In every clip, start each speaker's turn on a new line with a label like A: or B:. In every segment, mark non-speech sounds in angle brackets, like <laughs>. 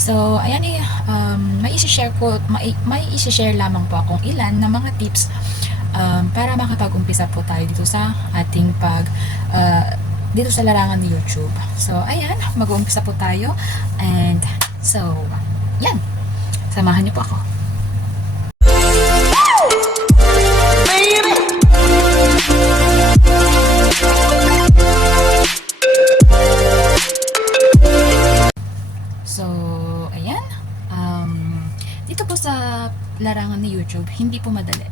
A: So, ayan eh, um, may isi-share ko, may, may isi-share lamang po akong ilan na mga tips um, para makapag-umpisa po tayo dito sa ating pag uh, dito sa larangan ni YouTube. So, ayan, mag-uumpisa po tayo. And, so, yan. Samahan niyo po ako. YouTube, hindi po madali.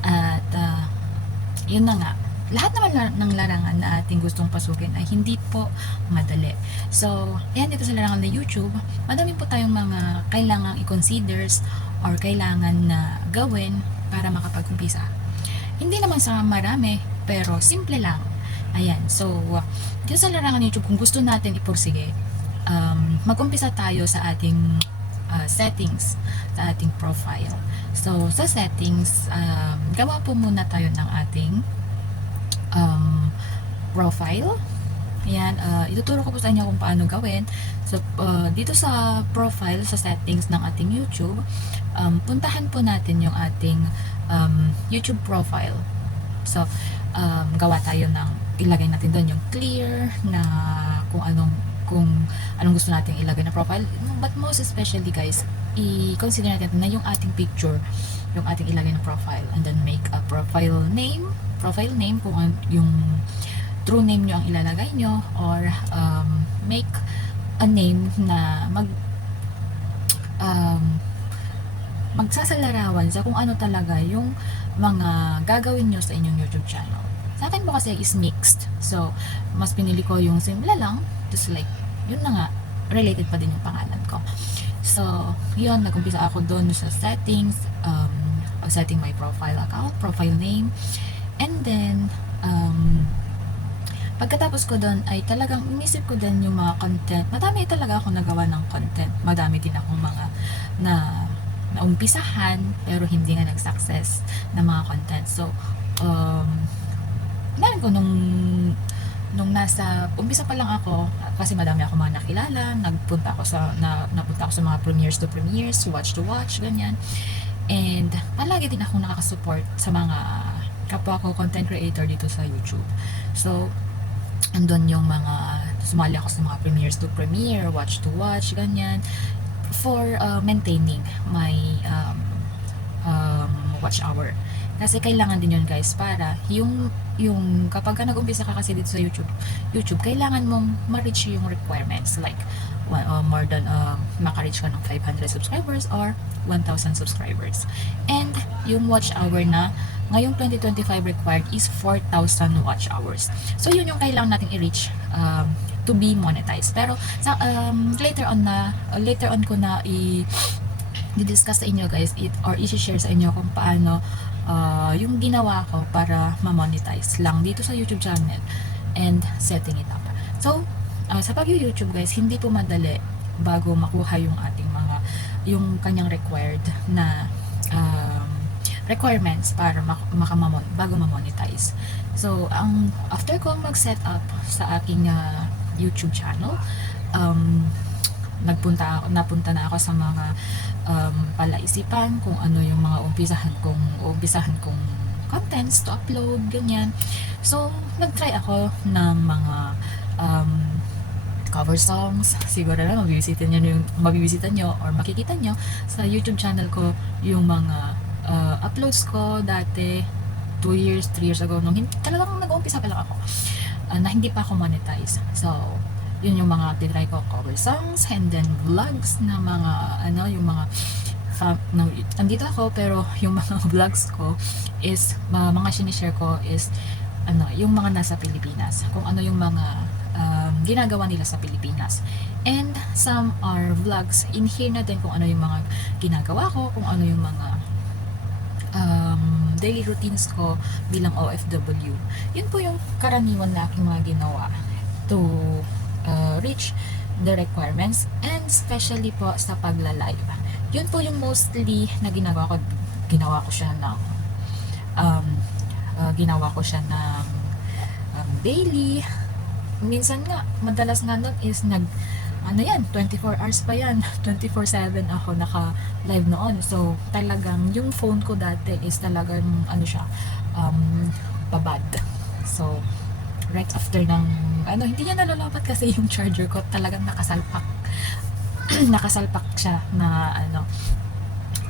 A: At, uh, yun na nga. Lahat naman ng larangan na ating gustong pasukin ay hindi po madali. So, ayan dito sa larangan ni YouTube, madami po tayong mga kailangang i-considers or kailangan na gawin para makapag-umpisa. Hindi naman sa marami, pero simple lang. Ayan, so, dito sa larangan ni YouTube, kung gusto natin ipursige, um, mag-umpisa tayo sa ating uh, settings, sa ating profile. So, sa settings, um, gawa po muna tayo ng ating um, profile. Ayan, uh, ituturo ko po sa inyo kung paano gawin. So, uh, dito sa profile, sa settings ng ating YouTube, um, puntahan po natin yung ating um, YouTube profile. So, um, gawa tayo ng, ilagay natin doon yung clear na kung anong kung anong gusto natin ilagay na profile. But most especially guys, i-consider natin na yung ating picture, yung ating ilagay na profile. And then make a profile name, profile name kung yung true name nyo ang ilalagay nyo or um, make a name na mag um, magsasalarawan sa kung ano talaga yung mga gagawin nyo sa inyong YouTube channel. Sa akin po kasi is mixed. So, mas pinili ko yung simple lang. Just like, yun na nga, related pa din yung pangalan ko. So, yun, nag-umpisa ako doon sa settings, um, setting my profile account, profile name, and then, um, pagkatapos ko doon ay talagang inisip ko din yung mga content. Madami talaga ako nagawa ng content. Madami din akong mga na naumpisahan pero hindi nga nag-success na mga content. So, um, namin ko nung nung nasa umpisa pa lang ako kasi madami ako mga nakilala nagpunta ako sa na, napunta ako sa mga premieres to premieres watch to watch ganyan. And palagi din ako nakaka-support sa mga kapwa ko content creator dito sa YouTube. So andun yung mga sumali ako sa mga premieres to premiere watch to watch ganyan. For uh, maintaining my um, um, watch hour kasi kailangan din yun guys para yung yung kapag ka nag-umpisa ka kasi dito sa YouTube YouTube kailangan mong ma-reach yung requirements. Like one, uh, more than uh, maka-reach ka ng 500 subscribers or 1,000 subscribers. And yung watch hour na ngayong 2025 required is 4,000 watch hours. So yun yung kailangan nating i-reach um, to be monetized. Pero sa um, later on na uh, later on ko na i di-discuss sa inyo guys it, or i-share sa inyo kung paano uh, yung ginawa ko para ma-monetize lang dito sa YouTube channel and setting it up. So, uh, sa pag-YouTube guys, hindi po madali bago makuha yung ating mga yung kanyang required na um, requirements para mak- makamamon bago ma-monetize. So, ang after ko mag-set up sa aking uh, YouTube channel, um, nagpunta ako, napunta na ako sa mga um, palaisipan kung ano yung mga umpisahan kong umpisahan kong contents to upload, ganyan. So, nag-try ako ng mga um, cover songs. Siguro na mabibisitan nyo yung mabibisitan nyo or makikita nyo sa YouTube channel ko yung mga uh, uploads ko dati 2 years, 3 years ago nung hindi, talagang nag-uumpisa pa lang ako uh, na hindi pa ako monetize. So, yun yung mga tinry ko cover songs and then vlogs na mga ano yung mga fam, no, andito ako pero yung mga <laughs> vlogs ko is mga, mga sinishare ko is ano yung mga nasa Pilipinas. Kung ano yung mga um, ginagawa nila sa Pilipinas. And some are vlogs in here na din kung ano yung mga ginagawa ko kung ano yung mga um, daily routines ko bilang OFW yun po yung karaniwan na aking mga ginawa to uh, reach the requirements and especially po sa pagla-live. Yun po yung mostly na ginawa ko ginawa ko siya ng um, uh, ginawa ko siya ng um, daily minsan nga madalas nga nun is nag ano yan, 24 hours pa yan. <laughs> 24-7 ako naka-live noon. So, talagang yung phone ko dati is talagang, ano siya, um, babad. So, right after ng, ano, hindi niya nalalapat kasi <laughs> yung charger ko talagang nakasalpak. <clears throat> nakasalpak siya na, ano,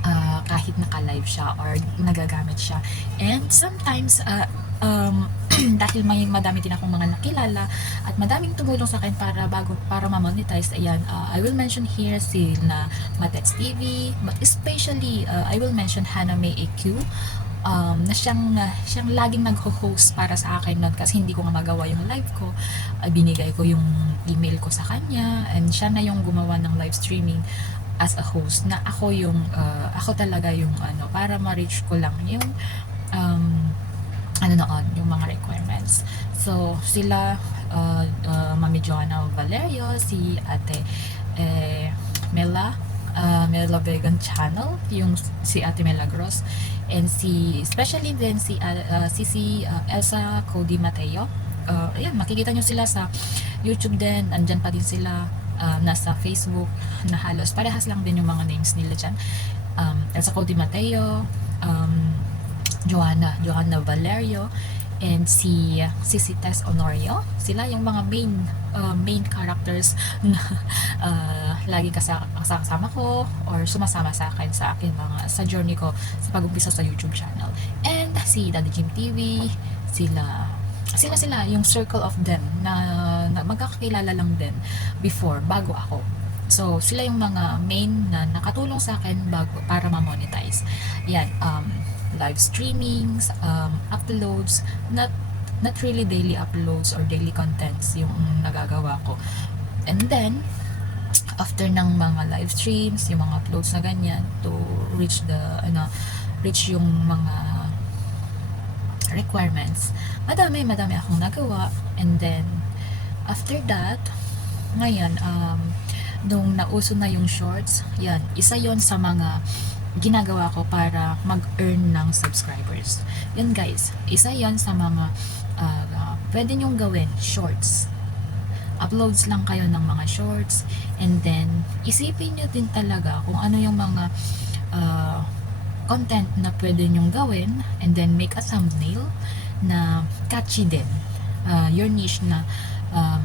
A: ah, kahit naka-live siya or nagagamit siya. And sometimes, ah, um, <clears throat> dahil may madami din akong mga nakilala at madaming tumulong sa akin para bago para ma-monetize ayan uh, I will mention here si na Matets TV but especially uh, I will mention Hana May AQ um, na siyang siyang laging nagho-host para sa akin nun kasi hindi ko nga magawa yung live ko uh, binigay ko yung email ko sa kanya and siya na yung gumawa ng live streaming as a host na ako yung uh, ako talaga yung ano para ma-reach ko lang yung um, ano noon, yung mga requirements. So, sila, uh, uh, Mami Joanna Valerio, si Ate eh, Mela, uh, Mela Vegan Channel, yung si Ate Mela Gross, and si, especially din si, uh, uh, si, si uh, Elsa Cody Mateo. Uh, ayan, makikita nyo sila sa YouTube din, andyan pa din sila uh, nasa Facebook na halos parehas lang din yung mga names nila dyan. Um, Elsa Cody Mateo, um, Joanna, Joanna Valerio, and si Sisi Tess Honorio. Sila yung mga main uh, main characters <laughs> na uh, lagi kasa- kasama ko or sumasama sa akin sa akin mga sa journey ko sa pag-umpisa sa YouTube channel. And si Daddy Jim TV, sila sila sila yung circle of them na, na magkakakilala lang din before bago ako. So, sila yung mga main na nakatulong sa akin bago para ma-monetize. Yan, um, live streamings, um, uploads, not not really daily uploads or daily contents yung nagagawa ko. And then, after ng mga live streams, yung mga uploads na ganyan, to reach the, ano, reach yung mga requirements, madami, madami akong nagawa. And then, after that, ngayon, um, nung nauso na yung shorts, yan, isa yon sa mga ginagawa ko para mag-earn ng subscribers. Yun guys, isa yon sa mga uh, pwede nyong gawin, shorts. Uploads lang kayo ng mga shorts and then isipin nyo din talaga kung ano yung mga uh, content na pwede nyong gawin and then make a thumbnail na catchy din. Uh, your niche na um,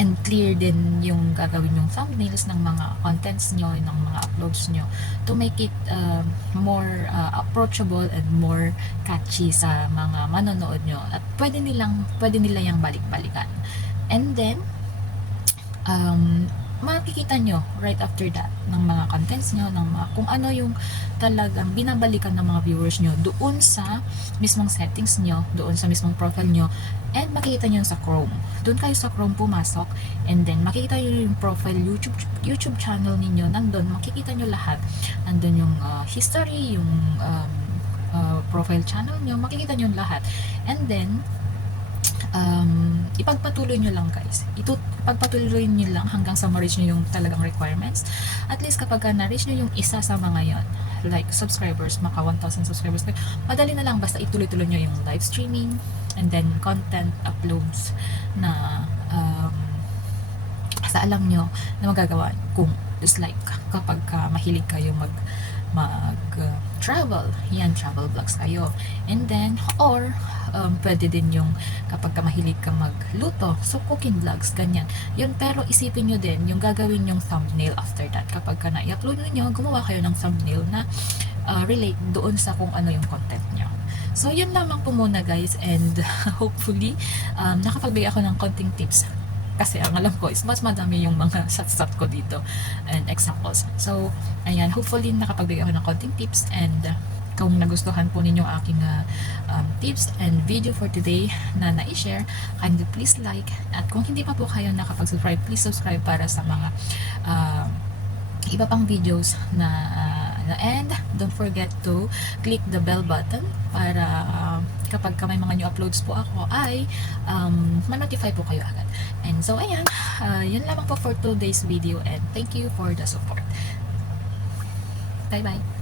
A: and clear din yung gagawin yung thumbnails ng mga contents nyo, ng mga uploads nyo to make it uh, more uh, approachable and more catchy sa mga manonood nyo. At pwede nilang pwede nila yung balik-balikan. And then um, makikita nyo right after that ng mga contents nyo, ng mga, kung ano yung talagang binabalikan ng mga viewers nyo doon sa mismong settings nyo, doon sa mismong profile nyo, and makikita nyo sa Chrome. Doon kayo sa Chrome pumasok, and then makikita nyo yung profile YouTube, YouTube channel ninyo, nandun, makikita nyo lahat. Nandun yung uh, history, yung um, uh, profile channel nyo, makikita nyo lahat. And then, um, ipagpatuloy nyo lang guys. Ito, pagpatuloy nyo lang hanggang sa ma-reach nyo yung talagang requirements. At least kapag na-reach nyo yung isa sa mga yon like subscribers, maka 1,000 subscribers, madali na lang basta ituloy-tuloy nyo yung live streaming and then content uploads na um, sa alam nyo na magagawa kung just like kapag uh, mahilig kayo mag mag uh, travel yan travel vlogs kayo and then or um, pwede din yung kapag ka mahilig ka magluto so cooking vlogs ganyan. Yun pero isipin nyo din yung gagawin yung thumbnail after that. Kapag ka na-upload nyo gumawa kayo ng thumbnail na uh, relate doon sa kung ano yung content nyo. So yun lamang po muna guys and <laughs> hopefully um, nakapagbigay ako ng konting tips. Kasi ang alam ko is mas madami yung mga sat-sat ko dito and examples. So, ayan, hopefully nakapagbigay ako ng konting tips and uh, kung nagustuhan po ninyo aking uh, um, tips and video for today na na-share, kindly please like. At kung hindi pa po kayo nakapag-subscribe, please subscribe para sa mga uh, iba pang videos na uh, and don't forget to click the bell button para uh, kapag ka may mga new uploads po ako ay um, ma-notify po kayo agad. And so ayan uh, yun lamang po for today's video and thank you for the support bye bye.